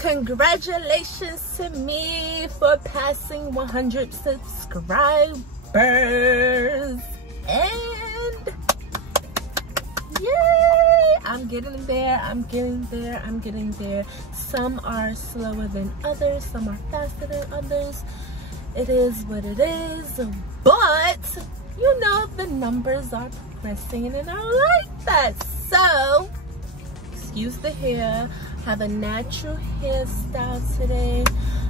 Congratulations to me for passing 100 subscribers. And yay! I'm getting there, I'm getting there, I'm getting there. Some are slower than others, some are faster than others. It is what it is, but you know the numbers are progressing and I like that. So, excuse the hair, have a natural hairstyle today.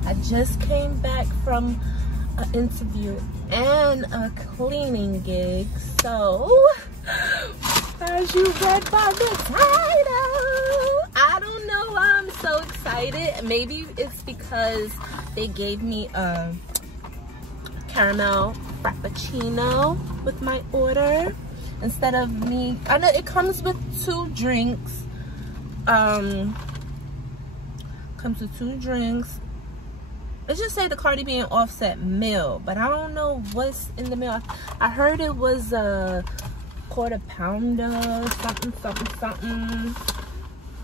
I just came back from an interview and a cleaning gig. So, as you read by the title, I don't know why I'm so excited. Maybe it's because they gave me a caramel frappuccino with my order instead of me. I know it comes with 2 drinks. Comes with 2 drinks. Let's just say the Cardi B and Offset meal, but I don't know what's in the meal. I heard it was a quarter pounder, something,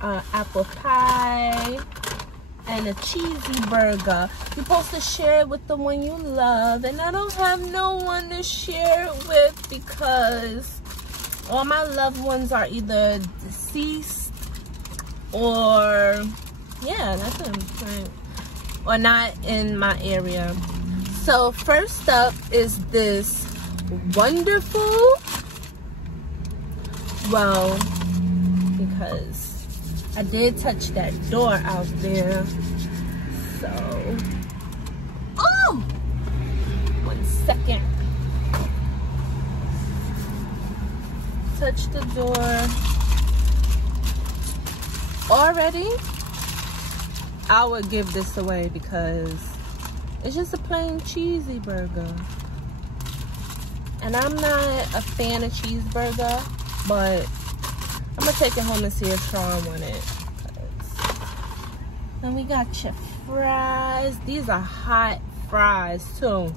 apple pie, and a cheesy burger. You're supposed to share it with the one you love, and I don't have no one to share it with because all my loved ones are either deceased or that's it, or not in my area. So first up is this wonderful, well, because I did touch that door out there, so, oh, 1 second, touch the door. Already I would give this away because it's just a plain cheesy burger, and I'm not a fan of cheeseburger, but I'm gonna take it home and see if Sean want it. Then we got your fries. These are hot fries too.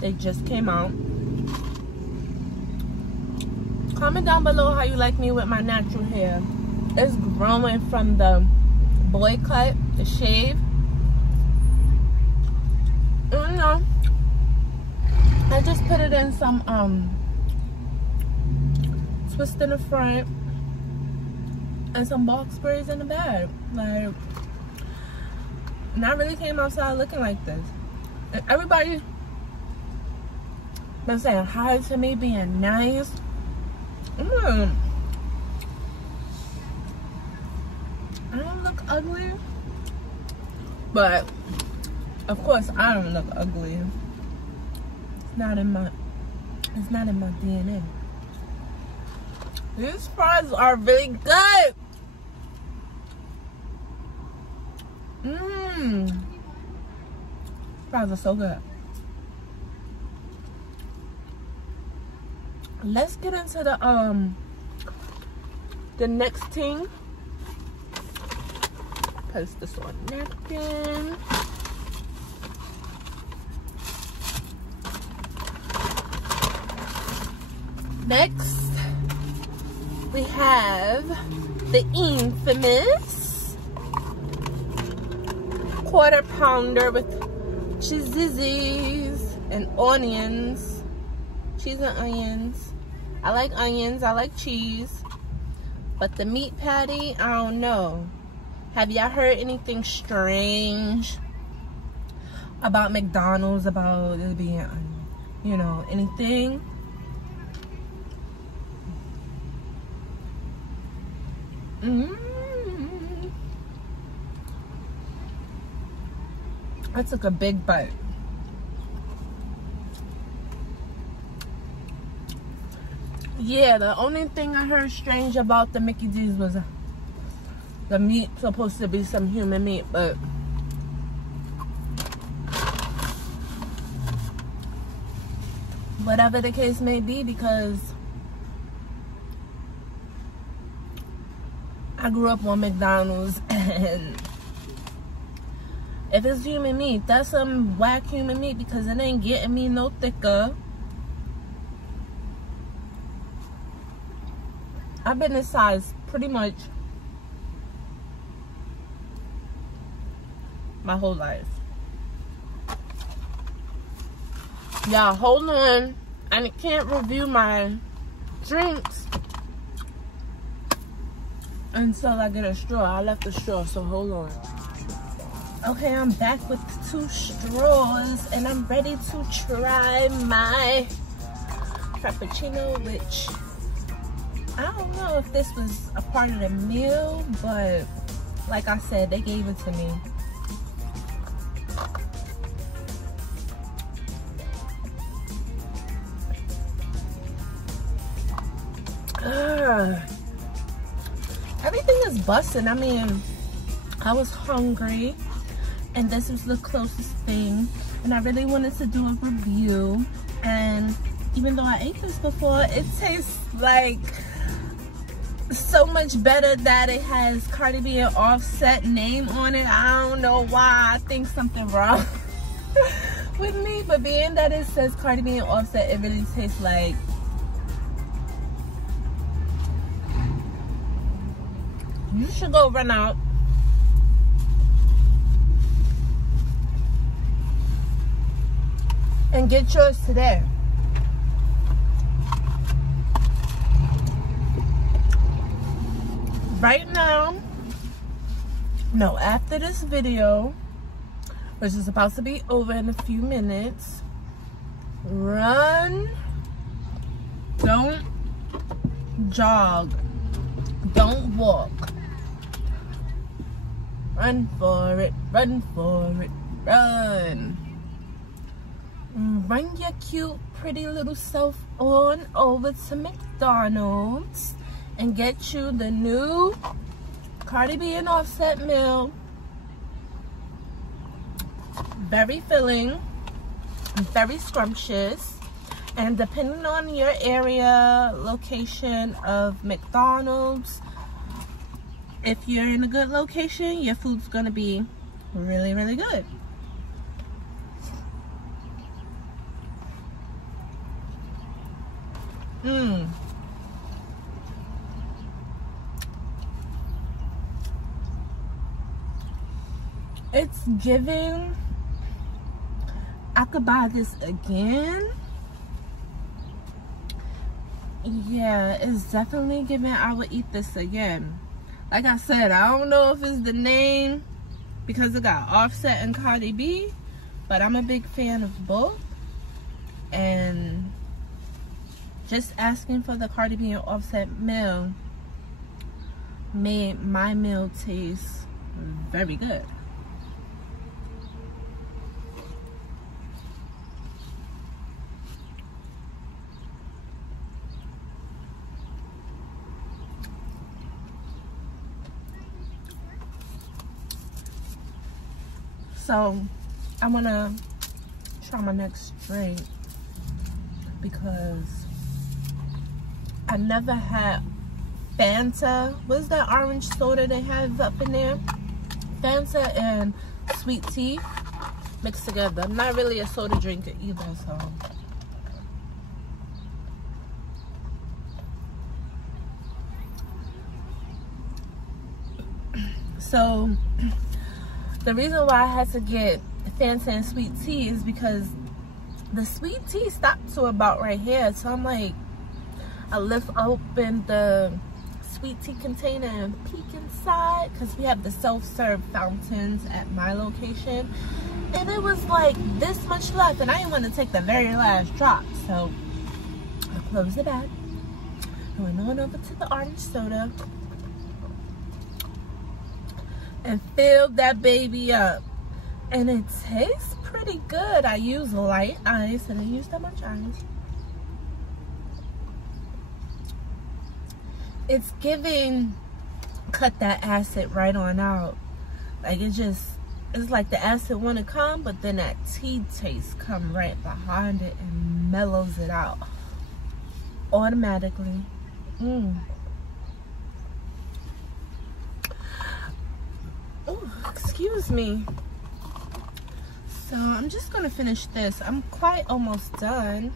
They just came out. Comment down below how you like me with my natural hair. It's growing from the boy cut, the shave. You know, I just put it in some twist in the front and some box sprays in the back. Like, and I really came outside looking like this. And everybody been saying hi to me, being nice. I don't look ugly, but of course I don't look ugly. It's not in my DNA. These fries are really good. Fries are so good. Let's get into the next thing. Post this on napkin. Next, we have the infamous quarter pounder with cheesies and onions. Cheese and onions. I like onions, I like cheese. But the meat patty, I don't know. Have y'all heard anything strange about McDonald's, about it being, you know, anything? I took a big bite. Yeah, the only thing I heard strange about the Mickey D's was the meat supposed to be some human meat, but whatever the case may be, because I grew up on McDonald's, and if it's human meat, that's some whack human meat, because it ain't getting me no thicker. I've been this size pretty much my whole life. Y'all, hold on. I can't review my drinks until I get a straw. I left the straw, so hold on. Okay, I'm back with 2 straws, and I'm ready to try my Frappuccino, which I don't know if this was a part of the meal, but like I said, they gave it to me. Everything is busting. I mean, I was hungry and this was the closest thing, and I really wanted to do a review. And even though I ate this before, it tastes like so much better that it has Cardi B and Offset name on it. I don't know why. I think something wrong with me, but being that it says Cardi B and Offset, it really tastes like you should go run out and get yours today. Right now, no, after this video, which is about to be over in a few minutes, run, don't jog, don't walk. Run for it, run for it, run. Run your cute, pretty little self on over to McDonald's and get you the new Cardi B and Offset meal. Very filling, very scrumptious, and depending on your area, location of McDonald's, if you're in a good location, your food's gonna be really, really good. It's giving, I could buy this again. Yeah, it's definitely giving, I would eat this again. Like I said, I don't know if it's the name because it got Offset and Cardi B, but I'm a big fan of both. And just asking for the Cardi B and Offset meal made my meal taste very good. So I want to try my next drink because I never had Fanta. What's that orange soda they have up in there? Fanta and sweet tea mixed together. I'm not really a soda drinker either, so the reason why I had to get Fanta and sweet tea is because the sweet tea stopped to about right here. So I'm like, I lift open the sweet tea container and peek inside, because we have the self-serve fountains at my location, and it was like this much left, and I didn't want to take the very last drop. So I closed the bag and went on over to the orange soda and filled that baby up, and it tastes pretty good. I use light ice, and I use that much ice. It's giving cut that acid right on out. Like it's like the acid want to come, but then that tea taste come right behind it and mellows it out automatically. Oh, excuse me. So I'm just gonna finish this. I'm quite almost done.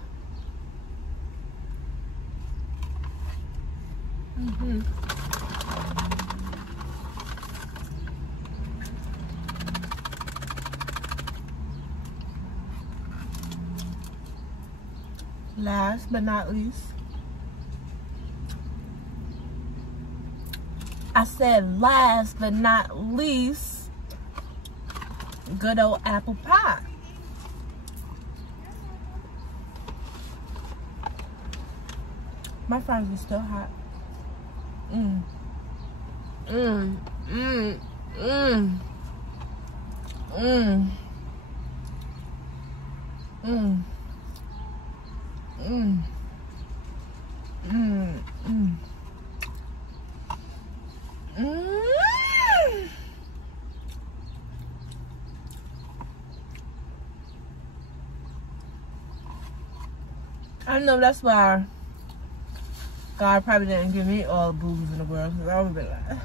last but not least, I said last but not least, good old apple pie. My fries are still hot. Mmm. Mmm. Mmm. Mmm. Mmm. Mmm. Mmm. Mmm. Mmm. Mmm. I know that's why God probably didn't give me all the boobs in the world, because I would be like,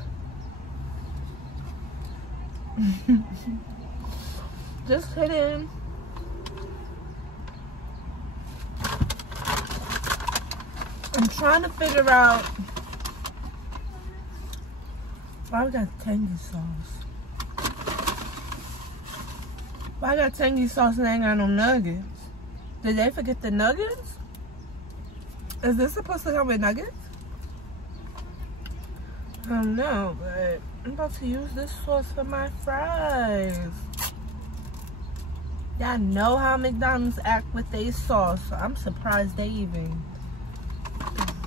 just kidding. I'm trying to figure out why we got tangy sauce. Why I got tangy sauce and I ain't got no nuggets? Did they forget the nuggets? Is this supposed to come with nuggets? I don't know, but I'm about to use this sauce for my fries. Y'all know how McDonald's act with their sauce, so I'm surprised they even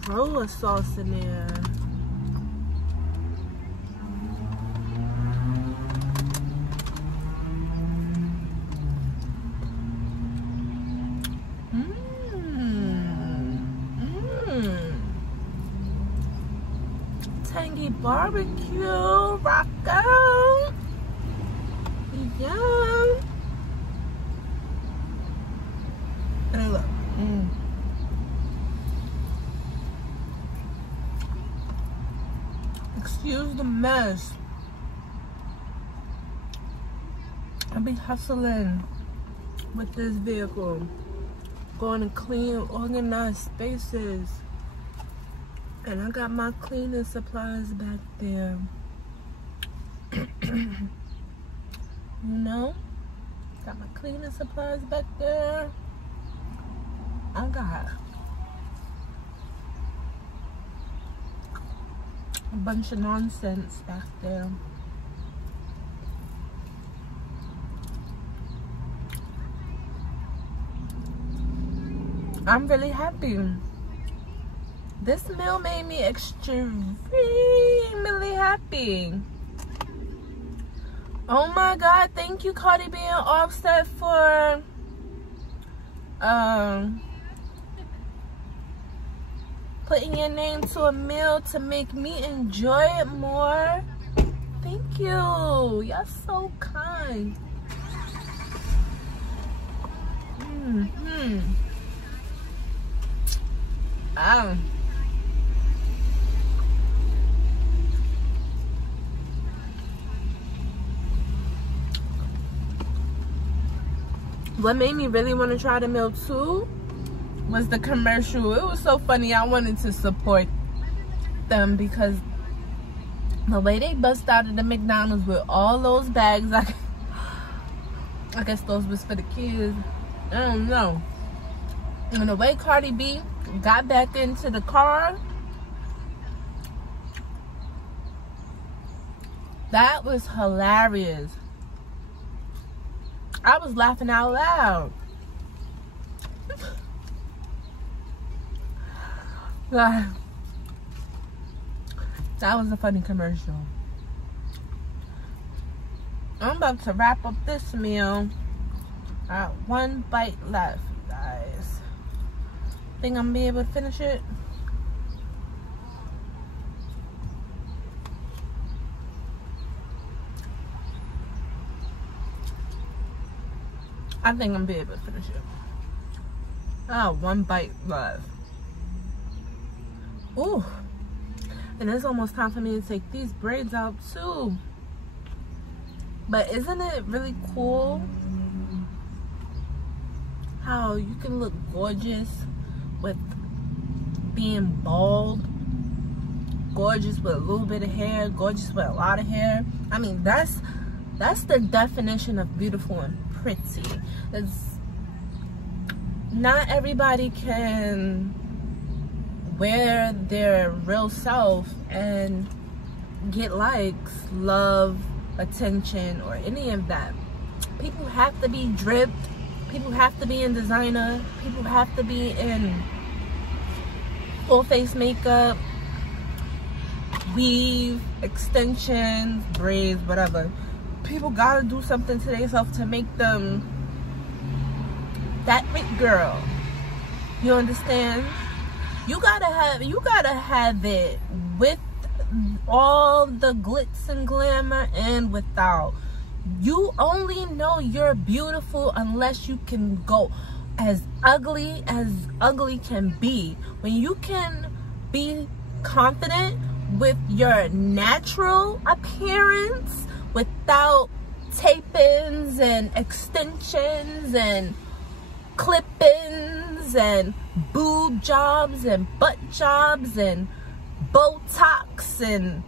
throw a sauce in there. Tangy barbecue, rock out. Yum. Hey, look. Excuse the mess. I be hustling with this vehicle, going to clean, organize spaces. And I got my cleaning supplies back there. You know? Got my cleaning supplies back there. I got a bunch of nonsense back there. I'm really happy. This meal made me extremely happy. Oh my God, thank you, Cardi B and Offset, for putting your name to a meal to make me enjoy it more. Thank you. Y'all so kind. What made me really want to try the meal too was the commercial. It was so funny. I wanted to support them because the way they bust out of the McDonald's with all those bags, I guess those was for the kids. I don't know. And the way Cardi B got back into the car, that was hilarious. I was laughing out loud. That was a funny commercial. I'm about to wrap up this meal. I got one bite left, guys. Think I'm gonna be able to finish it? I think I'm gonna be able to finish it. Oh, one bite left. Ooh. And it's almost time for me to take these braids out too. But isn't it really cool how you can look gorgeous with being bald, gorgeous with a little bit of hair, gorgeous with a lot of hair? I mean, that's the definition of beautiful and pretty. not everybody can wear their real self and get likes, love, attention, or any of that. People have to be dripped. People have to be in designer. People have to be in full face makeup, weave, extensions, braids, whatever. People gotta do something to themselves to make them that big girl. You understand? You gotta have it with all the glitz and glamour and without. You only know you're beautiful unless you can go as ugly can be. When you can be confident with your natural appearance without tape-ins and extensions and clip-ins and boob jobs and butt jobs and Botox and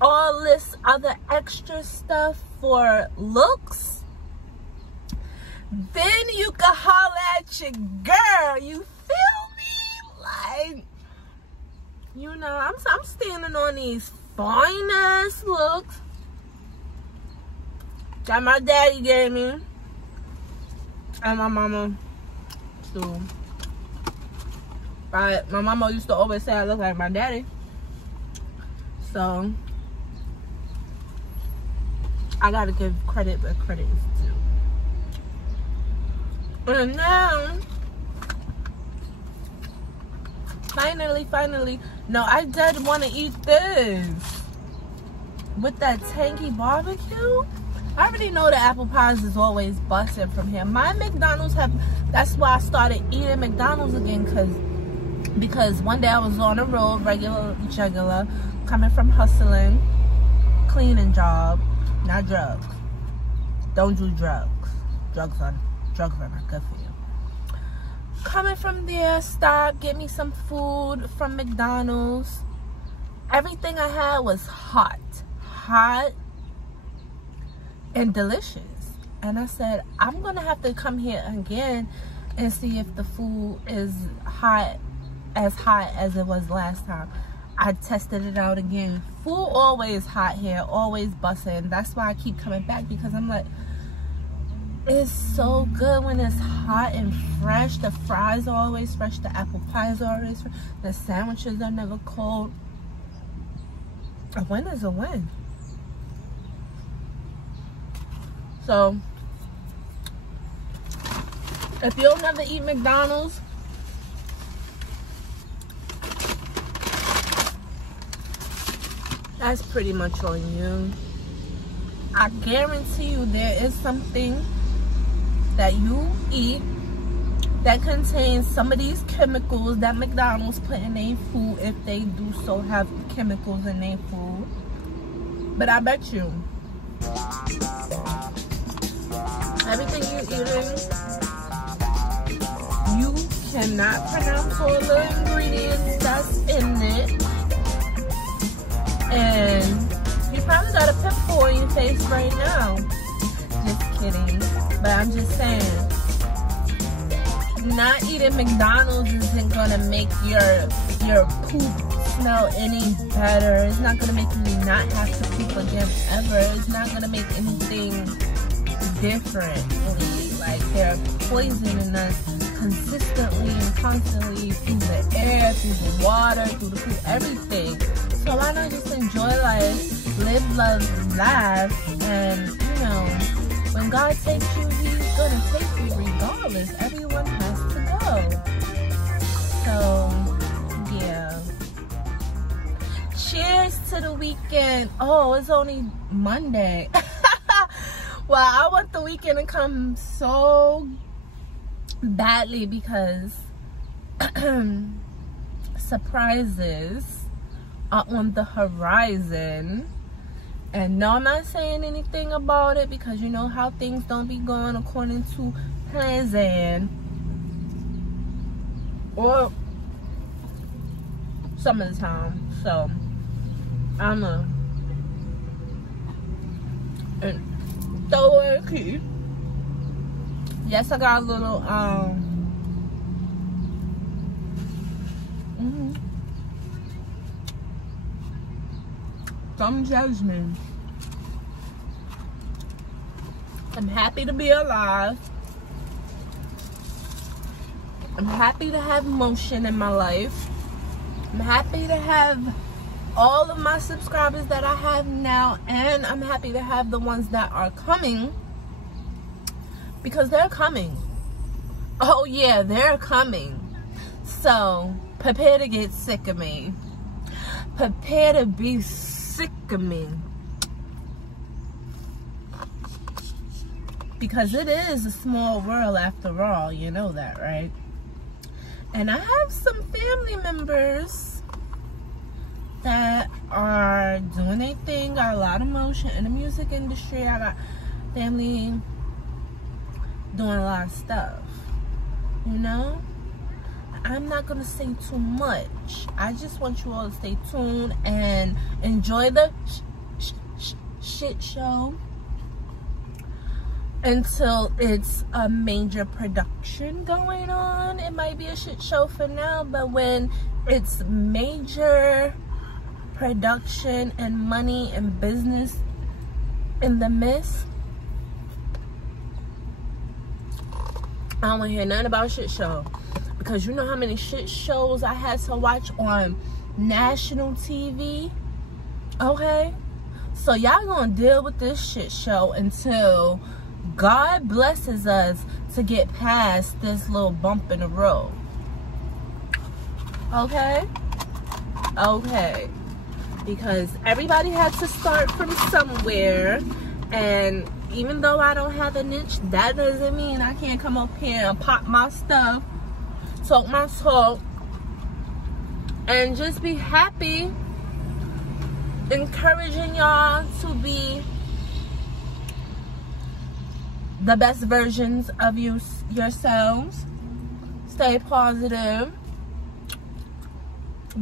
all this other extra stuff for looks, then you can holler at your girl. You feel me? Like, you know, I'm standing on these fine ass looks that my daddy gave me and my mama too. Right? My mama used to always say I look like my daddy. So I gotta give credit where credit is due. And now, finally, no, I did want to eat this with that tangy barbecue. I already know the apple pies is always busting from here. My McDonald's that's why I started eating McDonald's again, because one day I was on the road, regular, coming from hustling, cleaning job, not drugs. Don't do drugs. Drugs are not good for you. Coming from there, stop, get me some food from McDonald's. Everything I had was hot and delicious. And I said, I'm gonna have to come here again and see if the food is as hot as it was last time. I tested it out again. Food always hot here, always busting. That's why I keep coming back, because I'm like, it's so good when it's hot and fresh. The fries are always fresh. The apple pies are always fresh. The sandwiches are never cold. A win is a win. So, if you'll never eat McDonald's, that's pretty much on you. I guarantee you there is something that you eat that contains some of these chemicals that McDonald's put in their food, if they do so have chemicals in their food. But I bet you everything you're eating, you cannot pronounce all the ingredients that's in it. And you probably got a pimple on your face right now. Just kidding. But I'm just saying, not eating McDonald's isn't gonna make your poop smell any better. It's not gonna make you not have to poop again ever. It's not gonna make anything different. Like, they're poisoning us consistently and constantly through the air, through the water, through the food, everything. So why not just enjoy life, live, love, laugh, and, you know, when God takes you, he's gonna take you regardless. Everyone has to go. So, yeah. Cheers to the weekend. Oh, it's only Monday. Well, I want the weekend to come so badly, because surprises are on the horizon. And no, I'm not saying anything about it, because you know how things don't be going according to plan, or some of the time. So I'm gonna throw away the key. Yes, I got a little Something tells me I'm happy to be alive. I'm happy to have motion in my life. I'm happy to have all of my subscribers that I have now, and I'm happy to have the ones that are coming, because they're coming. Oh yeah, they're coming. So prepare to get sick of me. Prepare to be sick of me. Because it is a small world after all, you know that, right? And I have some family members that are doing their thing, got a lot of motion in the music industry. I got family doing a lot of stuff, you know? I'm not gonna say too much. I just want you all to stay tuned and enjoy the shit show until it's a major production going on. It might be a shit show for now, but when it's major production and money and business in the midst, I don't want to hear nothing about shit show. Because you know how many shit shows I had to watch on national TV? Okay? So y'all gonna deal with this shit show until God blesses us to get past this little bump in the road. Okay? Okay. Because everybody had to start from somewhere, and even though I don't have a niche, that doesn't mean I can't come up here and pop my stuff, talk my talk, and just be happy, encouraging y'all to be the best versions of yourselves. Stay positive.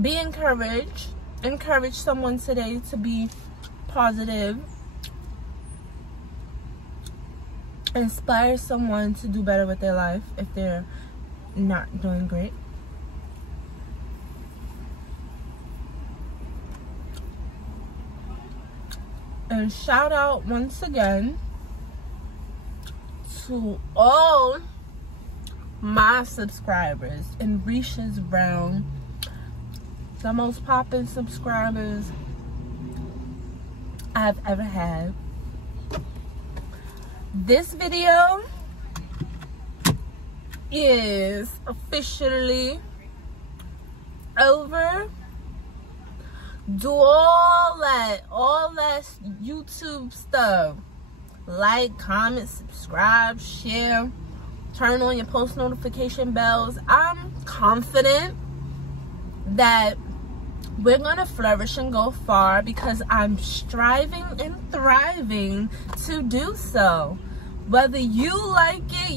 Be encouraged. Encourage someone today to be positive. Inspire someone to do better with their life if they're not doing great. And shout out once again to all my subscribers in Risha's Brown, the most poppin' subscribers I've ever had. This video is officially over. Do all that YouTube stuff. Like, comment, subscribe, share, turn on your post notification bells. I'm confident that we're gonna flourish and go far because I'm striving and thriving to do so. Whether you like it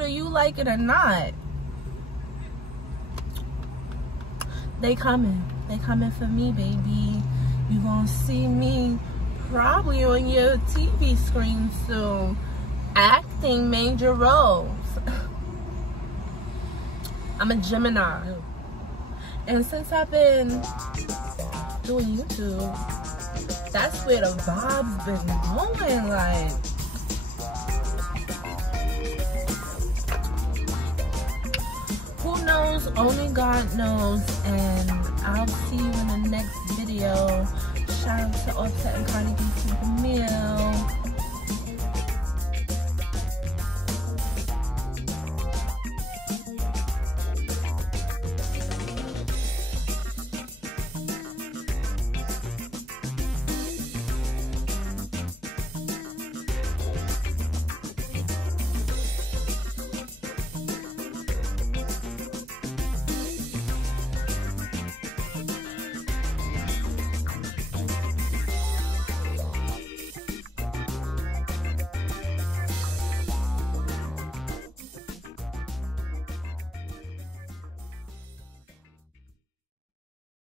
or you like it or not, they coming for me, baby. You gonna see me probably on your TV screen soon, acting major roles. I'm a Gemini, and since I've been doing YouTube, that's where the vibe's been going. Like, who knows? Only God knows. And I'll see you in the next video. Shout out to Offset and Cardi B for the meal.